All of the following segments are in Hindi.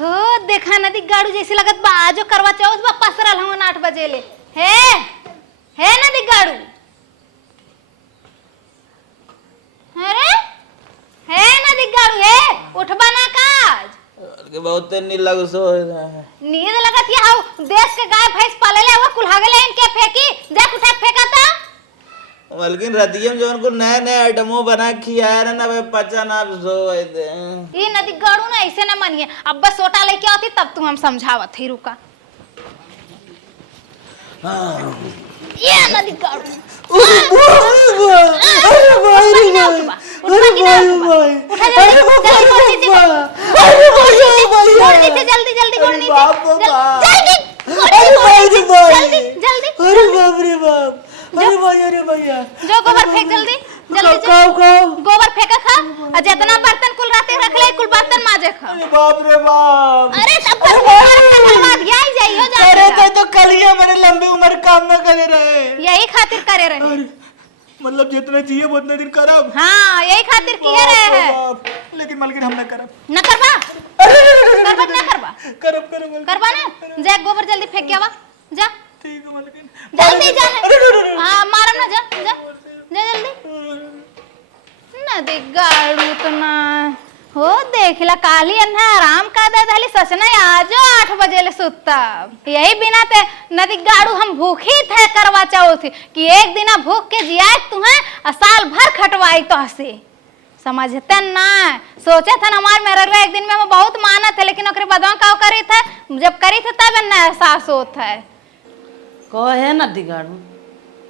हो देखा नदी गाड़ू जैसे लगत बा आजो करवा चौथ बा पसरल हम 8 बजे ले है नदी गाड़ू अरे है नदी गाड़ू है उठबा ना काज के बहुत नींद लगो सो नींद लगत या देश के गाय भैंस पाले ले वो कुल्हागे ले इनके फेंकी देख उठा फेंका था मलकिन रतियम जोन को नए नए आइटमों बना खियाया ना भाई पचा ना सो दे ये नदी गाड़ू ना ऐसे ना मानिए अब बस सोटा लेके आती तब तू हम समझावत ही रुका ये नदी गाड़ू जो गोबर फेंक जल्दी गोबर फेंका खा और जितना बर्तन कुल राते रख ले कुल बर्तन माजे खा बाप रे बाप अरे तब बर्बाद जाई जाई हो जा अरे तो कल ही मेरे लंबी उम्र काम ना करे रहे यही खातिर करे रहे मतलब जितने चाहिए उतने दिन करब हां यही खातिर किए रहे हैं लेकिन मलकिन हम ना करब ना करबा ना करबा करबा ना जा गोबर जल्दी फेंक के आवा जा ठीक है मलकिन जल्दी जा हां मारम ना जा जा जल्दी नदी गाड़ू तो ना हो देखला काली अन्हा आराम का दे धली ससना आजो 8 बजे ले सुत्ता यही बिना ते नदी गाड़ू हम भूखी थे करवा चौथ कि एक दिना भूख के जियाए तुम्हें और साल भर खटवाई तो हसे समझते ना सोचे थे हमार मेरे एक दिन में मैं बहुत माना थे लेकिन ओकरे बदवा का करी थे जब करी थे तब ना एहसास होता है को है नदी गाड़ू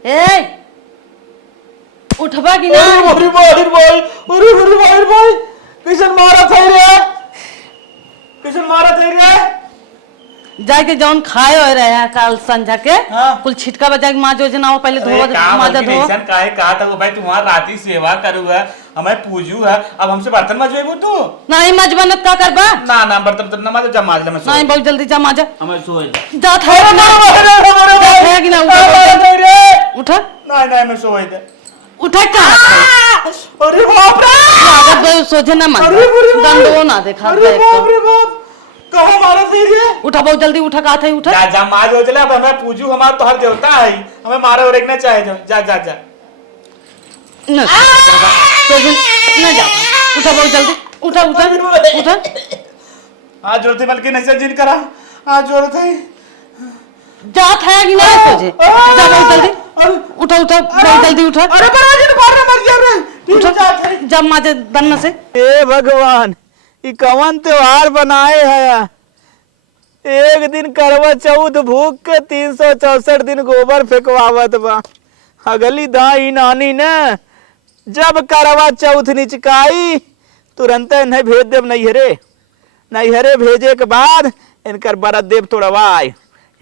ए उठबा कि ना अरे भाई किशन मारा थे रे किशन मारा थे रे जाके जौन खाए हो रहे हैं काल संझा के हाँ। कुल छिटका बजा के माजो जना हो पहले धोवा माजा धो ऐसा काहे कहा था वो भाई तुम्हारा राती सेवा करूंगा हमें पूजू है अब हमसे बर्तन मजवेबू तू नहीं मजबनत का करबा ना ना बर्तन ना माज जब माज ले मैं नहीं बहुत जल्दी जा माजा हमें सोए जा था कि ना उठा नहीं नहीं मैं सोए थे उठा का अरे बाप रे अगर सोचे ना मन दंडो ना देखा अरे बाप रे बाप कहां मारा थे ये उठा बहुत जल्दी उठा का था उठा जा जा माज हो चले अब हमें पूजू हमारा तो हर देवता है हमें मारे और एक ना चाहे जा जा जा ना ना जा उठा बहुत जल्दी उठा उठा उठा आज जोरते बल्कि नहीं जिन करा आज जोरते जात है कि ना सोचे जा बहुत जल्दी उठा उठा बहुत जल्दी उठा अरे परवाजी ने मारना मर गया रे उठा जब माजे दन्न से ए भगवान ई कवन त्योहार बनाए है एक दिन करवा चौथ भूख के 364 दिन गोबर फेंकवावत बा अगली दाई नानी ने जब करवा चौथ निचकाई तुरंत इन्हें भेज देव नैहरे भेजे के बाद इनकर बरत देव तोड़वाए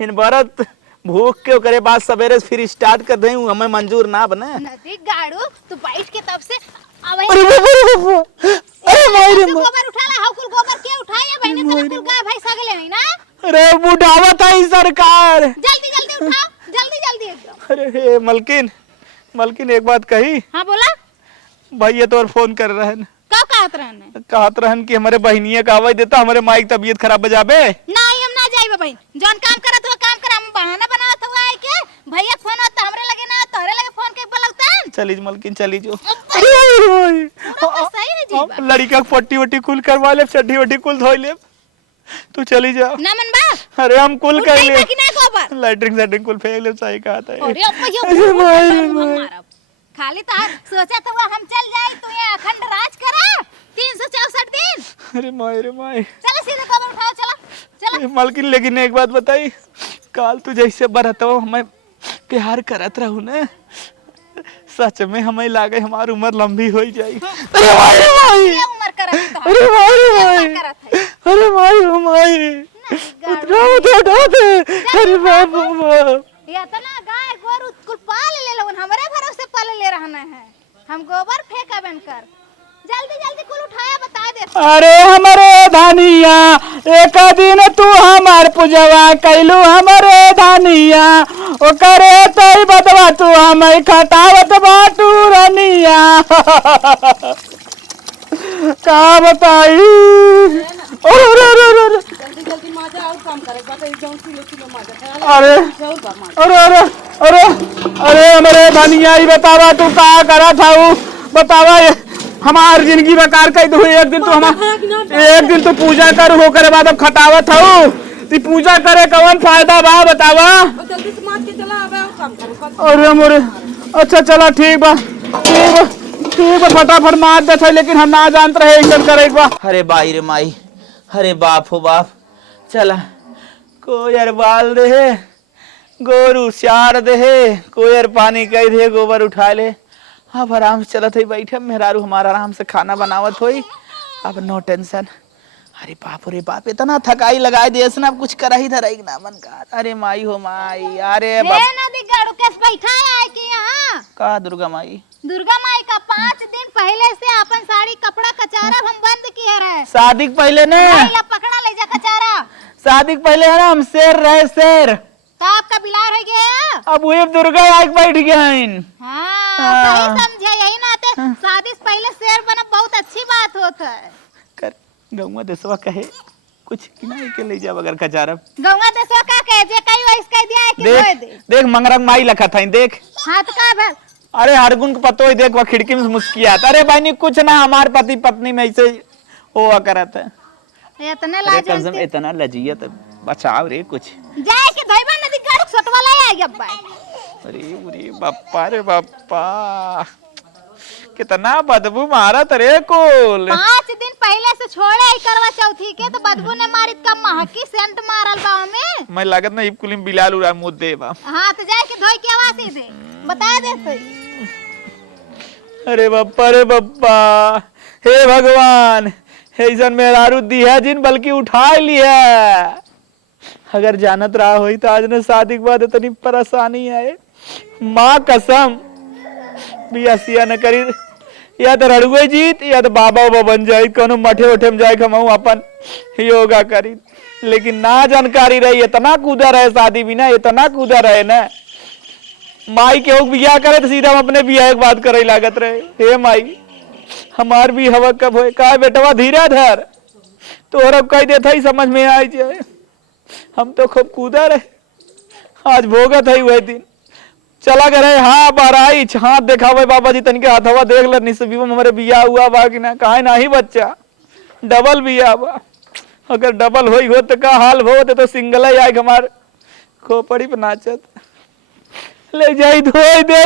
इन बरत भूख के करे बाद सवेरे फिर स्टार्ट कर दे हमें मंजूर ना बने नदी गाड़ू तू बैठ के तब से अरे मारे गोबर उठा ला कुल गोबर के उठाया बहने तने कुल गाय भाई सगले है ना अरे बुढ़ावत है सरकार जल्दी जल्दी उठाओ जल्दी एकदम अरे हे मलकिन एक बात कही हां बोला भैया तो और फोन कर रहे हैं कहत रहन कि हमारे बहनिया का आवाज देता हमारे माई की तबीयत खराब बजाबे नहीं हम ना जाइबे बहन जोन काम करत हो काम कर हम बहाना बनावत हुआ है के भैया फोन होता हमरे लगे ना तोरे लगे फोन के बोलौतन चली मलकिन चली जो सही है जी लड़का का पट्टी वट्टी कुल करवा ले चड्डी वट्टी कुल धो ले तू चली जा ना मन बा अरे हम कुल कर ले कि ना गोबर लैट्रिन कुल फेंक ले सही कहा था अरे अब खाली तो सोचा था हम चल जाए तो ये अखंड राज करा 364 दिन अरे माई चलो सीधे गोबर उठाओ चलो मलकिन लेकिन एक बात बताई काल तू जैसे बरतवा हमें प्यार करत रहू ना सच में हमें लागे हमारी उम्र लंबी हो जाएगी अरे माई उम्र करत अरे माई अरे बाप ये तना गाय गोरु कुल पाल ले लोन हमरे भरोसे पाल ले रहना है हम गोबर फेंका बनकर जल्दी कुल उठाया बता दे अरे हमारे धनिया एक दिन तू हमार पूजवा कैलू हमारे धनिया ओकरे तई बदवा तू हमें खटावत बाटू रनिया का बताई काम करे बाटे जौन किलो किलो माजा है अरे और बा माजा अरे अरे अरे अरे मेरे धनिया ही बतावा तू का करा था बतावा ये हमार जिंदगी बेकार कर दो एक दिन तो पूजा कर हो करे बाद अब खटावत हूँ ती पूजा करे कौन फायदा बा बतावा जल्दी से मार के चला आवे और काम करे अरे मोरे अच्छा चला ठीक बा फटाफट मार दे लेकिन हम ना जानते रहे ऐसा करे बा अरे बाई रे माई अरे बाप हो बाप चला कोयर बाल दे गोरू चार दे कोयर पानी कह दे गोबर उठा ले अब आराम से चलत है बैठे मेहरारू हमारा आराम से खाना बनावत होई अब नो टेंशन अरे बाप रे बाप इतना थकाई लगाए दे ना कुछ करा ही धराई ना मन का अरे माई हो माई अरे बाप ना दिगाड़ू कैसे बैठा है कि यहाँ का दुर्गा माई का 5 दिन पहले से अपन साड़ी कपड़ा कचारा हम बंद किए रहे शादी के पहले ने पकड़ा ले जा कचारा शादी के पहले है ना हम शेर रहे शेर तो आपका बिलार हो गया अब वही दुर्गा आके बैठ गए सही समझे यही नाते शादी से पहले शेर बना बहुत अच्छी बात होता है कर गौवा देसवा कहे कुछ कि नहीं के ले जा अगर कचारब गौवा देसवा का कहे जे कई वैस कह दिया है कि देख दे देख मंगरंग माई लखा था देख हाथ का भर अरे हरगुन को पतो ही देख वो खिड़की में मुस्कियात अरे बहनी कुछ ना हमारे पति पत्नी में ऐसे हुआ करत है इतने अरे लाज कम से कम इतना लजियत बचाव रे कुछ जाए के धइबा नदी गाड़ू छोटवा ले आ गया भाई अरे अरे बाप्पा रे बाप्पा कितना बदबू मारत रे कुल 5 दिन पहले से छोड़े ही करवा चौथी के तो बदबू ने मारित का महकी सेंट मारल बा में मैं लागत ना इबकुलिम बिलाल उरा मुद दे बा हां तो जाए के धोई के आवाज दे बता दे सही अरे बाप्पा रे बाप्पा हे भगवान ऐसन मेहरारू दिया जिन बल्कि उठा लिया अगर जानत रहा होई तो आज ने शादी के बाद इतनी परेशानी आए माँ कसम बिया सिया न करी या तो रड़ुए जीत या तो बाबा बाबा बन जाए कोनो मठे उठे में जाए हम अपन योगा करी लेकिन ना जानकारी रही इतना कूदा रहे शादी बिना इतना कूदा रहे ना माई के होग बिया करे तो सीधा हम अपने बिया एक बात करे लागत रहे हे माई हमार भी हवा कब होए का बेटवा धीरे धर तोहर अब कह देता ही समझ में आई जाए हम तो खूब कूदा रहे आज भोगत है वह दिन चला गए हाँ बाराई हाथ देखावे बाबा जी तनिके हाथवा देख ले निसबी में हमारे बिया हुआ बा कि ना काहे ना ही बच्चा डबल बिया बा अगर डबल होई हो तो का हाल हो तो सिंगल ही आए हमार खोपड़ी पे नाचत ले जाई धोई दे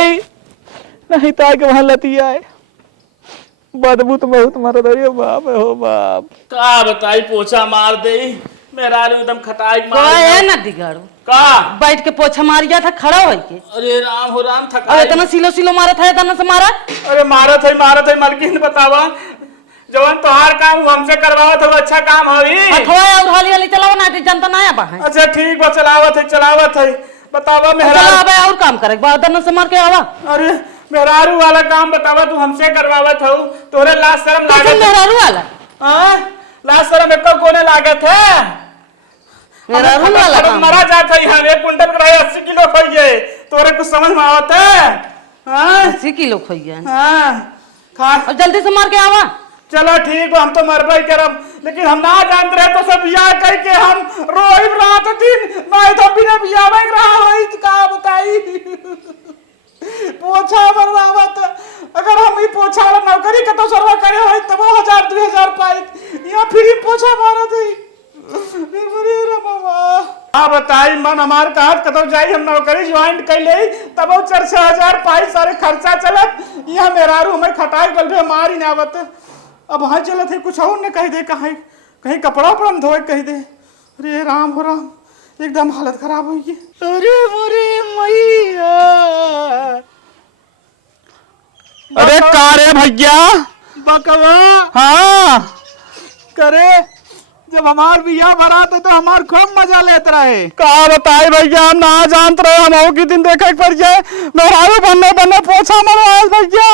नहीं तो आके वहां लतिया है बदबू तो बहुत मारा दरियो बाप हो बाप का बताई पोछा मार दे मेरा एकदम खटाई मार है ना दिगाड़ू का बैठ के पोछा मार गया था खड़ा हो के अरे राम हो राम और थकाई इतना सिलो सिलो मारा था इतना से मारा अरे मारत है मलकिन बतावा जवन तोहार काम हमसे करवावत हो अच्छा काम हवी अथवा और हाली हाली चलाओ ना ते जनता ना बा है अच्छा ठीक बा चलावत है बतावा चला मेहरारू अब और काम करे बाद से मार के आवा अरे मेहरारू वाला काम बतावा तू हमसे करवावत हो तोरे लाज शर्म तो लागत मेहरारू वाला हां लाज शर्म एको कोने लागत है मेहरारू वाला काम मरा जात है हम 1 कुंटल कराई 80 किलो खाइए तोरे कुछ समझ में आवत है हां 80 किलो खोइए हां खा और जल्दी से मार के आवा चलो ठीक बा हम तो मरबे करब लेकिन हम ना जानते रहे तो सब बियाह कह के हम रोई रात दिन नहीं तो बिना बियाह में रहा होई का बताई पोछा बरवावत अगर हम ही पोछा वाला नौकरी के तो सरवा करे होई तब 1000 2000 पाई यहां फ्री पोछा मारत है रे बाबा हां बताई मन हमार काट कतो जाई हम नौकरी ज्वाइन कर ले तब 4-6000 पाई सारे खर्चा चलत यहां मेरारू हमें खटाई बल पे मार ही ना आवत अब वहां चलत है कुछ और न कह दे कहीं कपड़ा उपड़ा धोए कह दे अरे राम हो राम एकदम हालत खराब हो गई अरे मोरे मैया अरे का रे भैया बकवा हाँ करे जब हमार बिया बरात है तो हमार खूब मजा लेते रहे का बताए भैया हम ना जानते रहे हम की दिन देखे पड़ जाए मेहरारू बनने पोछा मरवाए भैया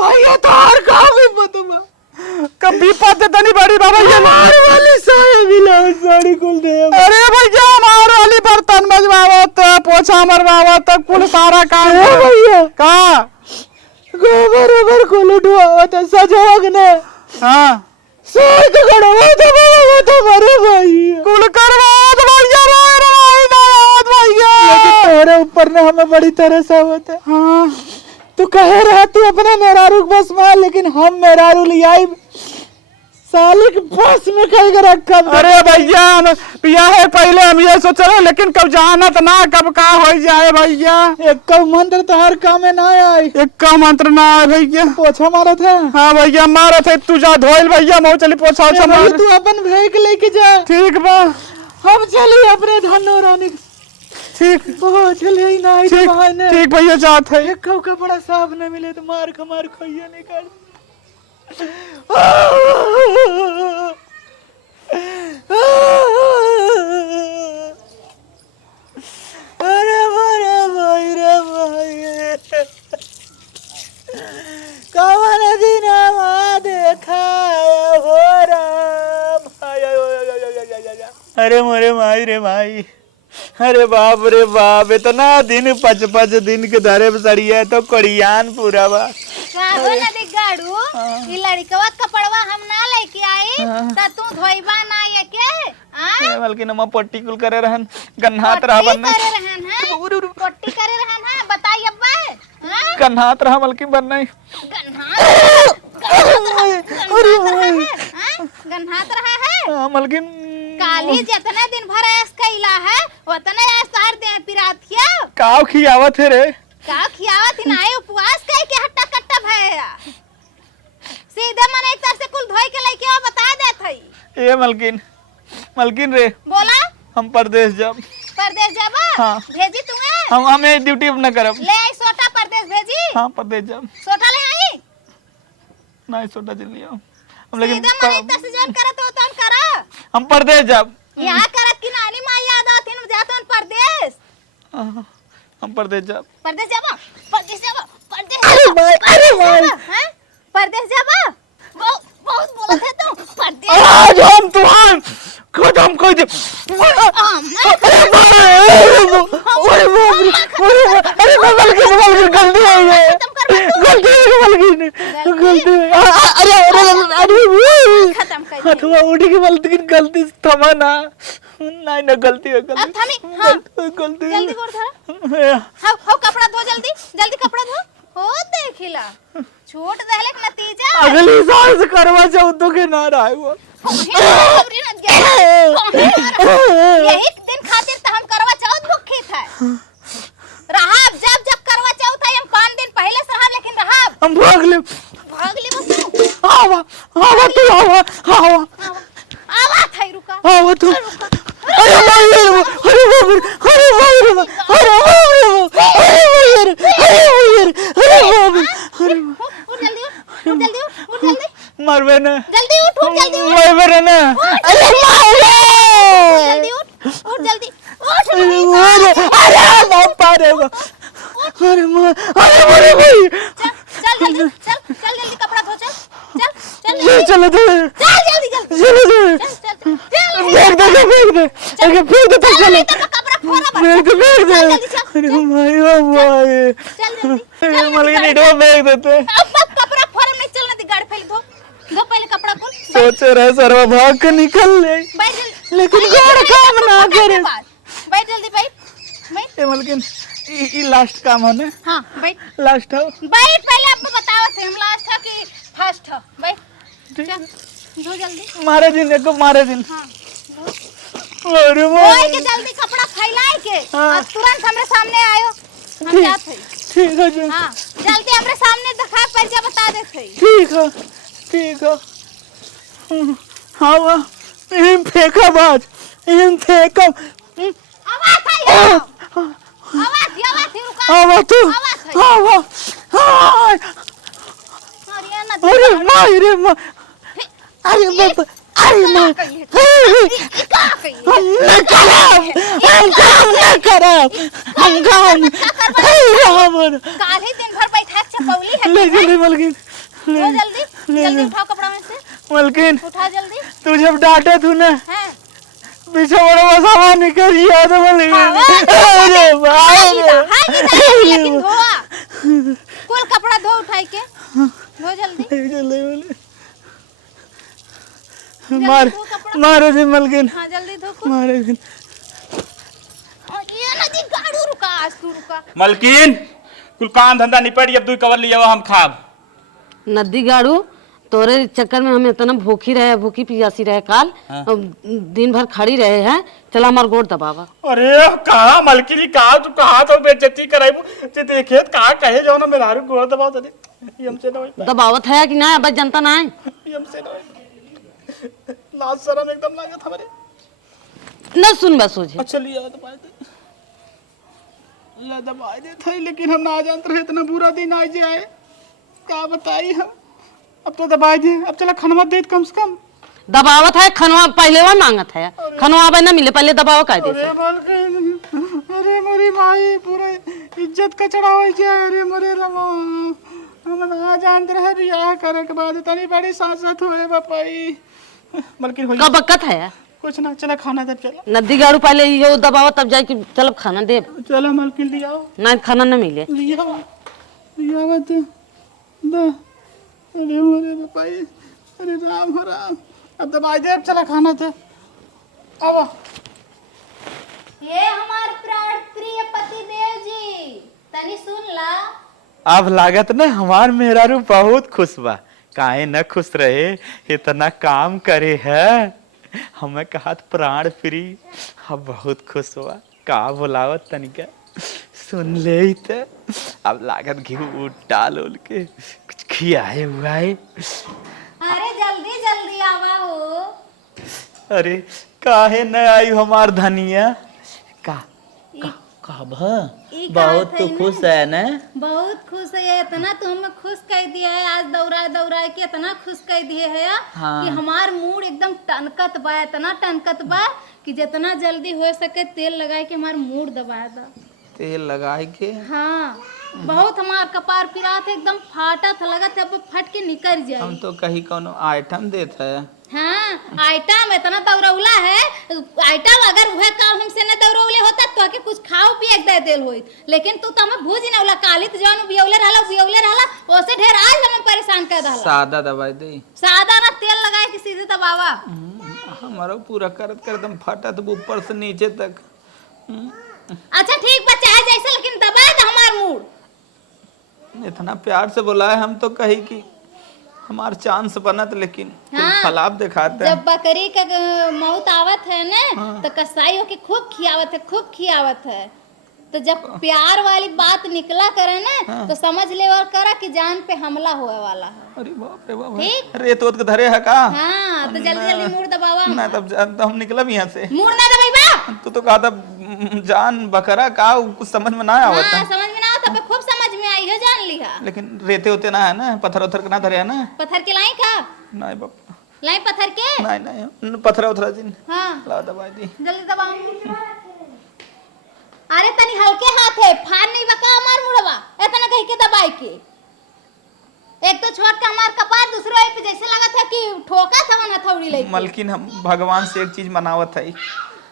भैया तार का हिम्मत में कभी पते तनी बड़ी बाबा ये हमार वाली साया मिला साड़ी कुल दे अरे भैया हमार वाली बर्तन मजवावत पोछा मरवावत कुल सारा काम है भैया का गोबर को लुटवावत सजोग ने हाँ साग गड़वा तो बाबा तो मरे भाई कुल करवा बस में कहीं रखा। अरे भैया हम पिया है पहले हम ये सोच रहे लेकिन कब जानत ना कब का हो जाए भैया। एक मंत्र तो हर काम में ना आई। एक का मंत्र ना है भैया। पोछा मारा था। हाँ भैया मारा थे तू जा धोइल भैया मैं चली पोछा मार। तू अपन भेग लेके जा। ठीक बा हम चली अपने धनो रानी। ठीक चले ही ना ठीक भैया जात है। एक कपड़ा साफ न मिले तो मार खइया निकाल। अरे भाई रे भाई कवन दिन देखा हो राम। अरे मोरे माई रे माई। अरे बाप रे बाप इतना दिन 5 दिन के धरे सड़िया तो कड़ियान पूरा बा। नदी गाड़ू ई लड़कवा कपड़वा हम ना लेके आई त तू धोइबा ना ये के बल्कि नमा पट्टी कुल करे रहन गन्हात रहा बनना करे रहन है पट्टी करे रहन है बताई अब्बा गन्हात रहा बल्कि बनना गन्हात रहा है मलकिन काली जितने दिन भर ऐस कैला है उतने सार दे पिराथिया काव खियावत है रे का खियावत ही नाई उपवास कई के हट्टा कट्टा भया सीधे मन एक तरह से कुल धोई के लेके आ बता देत हई। ए मलकिन रे बोला हम परदेश जब परदेश जाबा हाँ। भेजी तुम्हें हम हमें ड्यूटी न करब। ले आई सोटा परदेश भेजी। हाँ परदेश जब सोटा ले आई नहीं सोटा जल्दी आओ हम सीधे मन एक तरह से जन करत हो तो हम करा हम परदेश जब यहाँ करत की नानी मां याद आती न जातन परदेश हम परदेश जब परदेश जाबा हैं परदेश जाबा बहुत बोलत है तू परदेश आज हम तुहान खत्म कर दे। अरे गलती गलती खत्म कर हथुआ उठी की गलती थमा ना नहीं ना गलती है अब थमी हां गलती जल्दी कर धर हां कपड़ा धो जल्दी कपड़ा धो हो देखिला छूट देले के नतीजा अगली साल से करवा चौथ के ना रहा वो यही दिन खातिर तो हम करवा चौथ भूखी थे रहब जब करवा चौथ है हम 5 दिन पहले से रहब लेकिन रहब हम भाग ले बस आवा तू आवा थाई रुका आवा तू अरे जल्दी मरवे ना जल्दी उठ मरवे ना अरे जल्दी अरे बाप पारे अरे मरे भाई चल जल्दी कपड़ा धो चल चलो तो जल्दी फेंक दे तक चलो फेंक दे अरे भाई मलकिन इडो फेंक देते कपड़ा फोरम नहीं चलने दी गाड़ी फैल दो पहले कपड़ा खोल सोचे रहे सर्व भाग के निकल ले लेकिन गाड़ काम ना करे बैठ जल्दी बैठ ए मलकिन ई लास्ट काम है ना। हां बैठ लास्ट है बैठ पहले आपको बताओ थे हम लास्ट था कि फर्स्ट था बैठ चल धो जल्दी मारे दिन हां अरे कोई के जल्दी कपड़ा फैलाए के और तुरंत हमरे सामने आयो हम जात है ठीक है जी हां जल्दी हमरे सामने दिखा परिचय बता दे थे ठीक है हाँ वाह फेंका बाज फेंका आवाज आई आवाज रुका आवाज तू आवाज अरे माई रे माँ अरे बाबा अरे माँ हम काम काल ही दिन भर बैठा चपौली है ले जल्दी मलकिन जल्दी उठाओ कपड़ा में से मलकिन उठा जल्दी तू जब डांटे तू ना हैं पीछे बड़ा सामान निकल गया तो मलकिन अरे भाई लेकिन धोआ कुल कपड़ा धो उठाई के धो जल्दी मारे दिन मलकिन हां जल्दी धो मारे दिन ये नदी गाड़ू रुका आज तू रुका मलकिन कुल काम धंधा निपट अब 2 कवर लिया हम खाब नदी गाड़ू तोरे चक्कर में हम इतना भूखी पियासी रहे काल। दिन भर खड़ी रहे हैं। चला हमार गोड़ दबावा। अरे कहा मलकिनी कहा तू कहा तो बेइज्जती कराइबू जे देखे कहा कहे जाओ ना मेरा गोड़ दबाओ तने ये हमसे ना होई दबावत है कि ना? बस जनता ना है ये हमसे ना होई लाज शर्म एकदम लागत हमारे न सुन बस सोचे। अच्छा लिया दबाई दे थे लेकिन हम ना जानते रहे इतना बुरा दिन आज आए क्या बताई हम अब तो दबाई दे अब चला खनवा दे कम से कम दबावत है खनवा पहले वह मांगत है खनवा अब ना मिले पहले दबाव कायदे से। अरे मोरी माई पूरे इज्जत कचड़ा हो जाए। अरे मोरे रमा हम ना जानते रहे बियाह करे के बाद इतनी बड़ी सांसत हुए बापाई मलकिन होई कब बकत है कुछ ना चला खाना दे चला नदी गाड़ू पहले ये दबाव तब जाए कि चल खाना दे चला मलकिन लियाओ ना खाना न मिले लियाओ मत दा अरे मोरे बापाई अरे राम हो राम अब दबाई दे अब चला खाना दे आवा ये हमार प्राण प्रिय पति देव जी तनी सुन ला। अब लागत न हमार मेहरारू बहुत खुश बा काहे न खुश रहे इतना काम करे है हमें कहा प्राण प्रिय अब बहुत खुश हुआ का बोलावत तनिका सुन ले तो अब लागत घी डाल उल के कुछ खियाए हुआ है। अरे जल्दी जल्दी आवा हो। अरे काहे न आई हमार धनिया का बहुत तो खुश है ना बहुत खुश है इतना तो हमें खुश कर दिया है आज दौड़ा दौड़ा के इतना खुश कर दिए है कि हमार मूड एकदम टनकत बा इतना टनकत बा कि जितना जल्दी हो सके तेल लगाए के हमार मूड दबा दा तेल लगाए के। हाँ बहुत हमार कपार पिरात एकदम फाटा था लगा था फट के निकल जाए। हम तो कहीं कोनो आइटम देता है। हाँ आइटम इतना दौड़ौला है आइटम अगर वह काम हमसे न दौड़ौले होता तो के कुछ खाओ पिए दे देल होई लेकिन तू तो हमें भूज न उला काली तो जानो बियौले रहला ओसे ढेर आज हमें परेशान कर दहला। सादा दवाई दे सादा ना तेल लगाए कि सीधे दबावा। हमारा पूरा करत कर एकदम फटा तो ऊपर से नीचे तक। अच्छा ठीक बच्चा है जैसे लेकिन दबा दे हमार मूड। इतना प्यार से बोला है हम तो कही कि हमार चांस बनत लेकिन खलाब दिखाते जब बकरी का मौत आवत है ना तो कसाईयों के खूब खियावत है तो जब प्यार वाली बात निकला करे ना तो समझ ले और करा कि जान पे हमला होने वाला है। अरे बाप रे बाप ठीक रेत वोत के धरे है का। हाँ तो जल्दी जल्दी मूड दबावा ना तब हम निकलब यहाँ से। मूड ना दबाइबा तू तो कहा था जान बकरा का कुछ समझ में ना आवत। हाँ समझ में ना आता खूब समझ में आई है जान लिहा लेकिन रेते होते ना है ना पत्थर उथर के ना धरे है ना। पत्थर के लाई का नहीं बाप लाई पत्थर के नहीं पत्थर उथरा दिन हाँ ला दबाई दी जल्दी दबाओ। अरे तनी हल्के हाथ है फान नहीं बका हमार मुड़वा इतना कह के दबाई के एक तो छोट का हमार कपार दूसरे पे जैसे लगा था कि ठोका था वना थौड़ी लेके। मलकिन हम भगवान से एक चीज मनावत है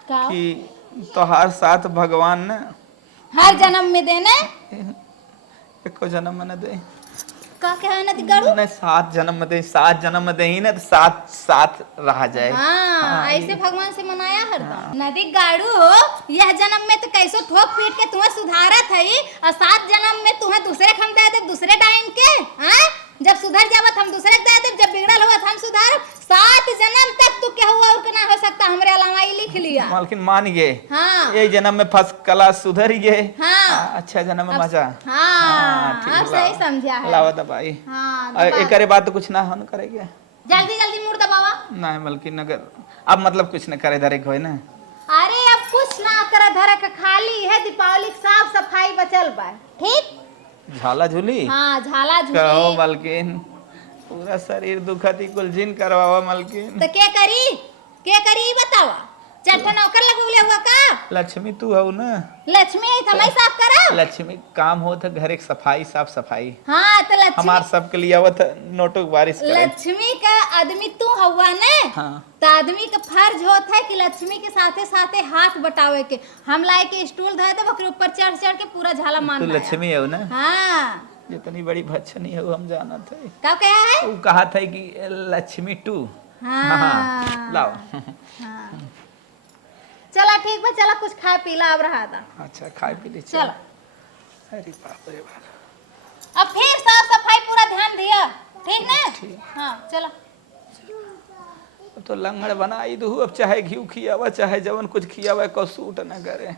का कि तोहार साथ भगवान ने हर जन्म में देने एको जन्म में न दे का कहे न दिगाड़ू नहीं 7 जन्म में दे 7 जन्म में दे ही ना तो साथ रहा जाए। हाँ ऐसे भगवान से मनाया हरदम नदी गाड़ू यह जन्म में तो कैसो ठोक पीट के तुम्हें सुधारत है और 7 जन्म में तुम्हें दूसरे खम दे दे दूसरे टाइम के। हाँ जब सुधर जावत हम दूसरे दे दे जब बिगड़ल हुआ हम सुधार 7 जन्म तक तू क्या हुआ और ना हो सकता हमरे अलावा ही लिख लिया। मालकिन मान गए हाँ एक जन्म में फर्स्ट क्लास सुधर गए। हाँ अच्छा जन्म में मजा। हाँ ठीक अब सही समझा है। लावा दबाई हाँ एक करे बात तो कुछ ना होने करेगा जल्दी जल्दी मुड़ दबावा। नहीं मलकिन अगर अब मतलब कुछ न करे धरे कोई ना। अरे अब कुछ ना करे धरे के खाली है दीपावली साफ सफाई बचल बा ठीक। झाला झूली हाँ झाला झूली कहो मलकिन पूरा शरीर दुखती कुल जिन करवावा मलकिन तो क्या करी बतावा चट्टा नौकर लगुले हुआ का। लक्ष्मी तू हो ना लक्ष्मी है तो मैं साफ करा लक्ष्मी काम हो तो घर एक सफाई साफ सफाई। हाँ तो लक्ष्मी हमार सबके लिए आवत नोटों की बारिश करे। लक्ष्मी का आदमी तू हुआ ना हाँ। तो आदमी का फर्ज होता है कि लक्ष्मी के साथे साथे हाथ बटावे के हम लाए के स्टूल धरे दे ओकरे ऊपर चढ़ के पूरा झाला मान तू लक्ष्मी हो ना। हाँ जितनी बड़ी भच्छनी है वो हम जाना थे। क्या कहा है वो कहा था कि लक्ष्मी टू। हाँ लाओ हाँ चला ठीक बा चला कुछ खा पीला अब रहा था। अच्छा खाए पी ले चलो अरे बाप रे बाप अब फिर साफ सफाई पूरा ध्यान दिया ठीक ना। हाँ चलो तो लंगड़ बनाई दू, अब चाहे घी खियावा चाहे जवन कुछ खियावा को सूट न करे।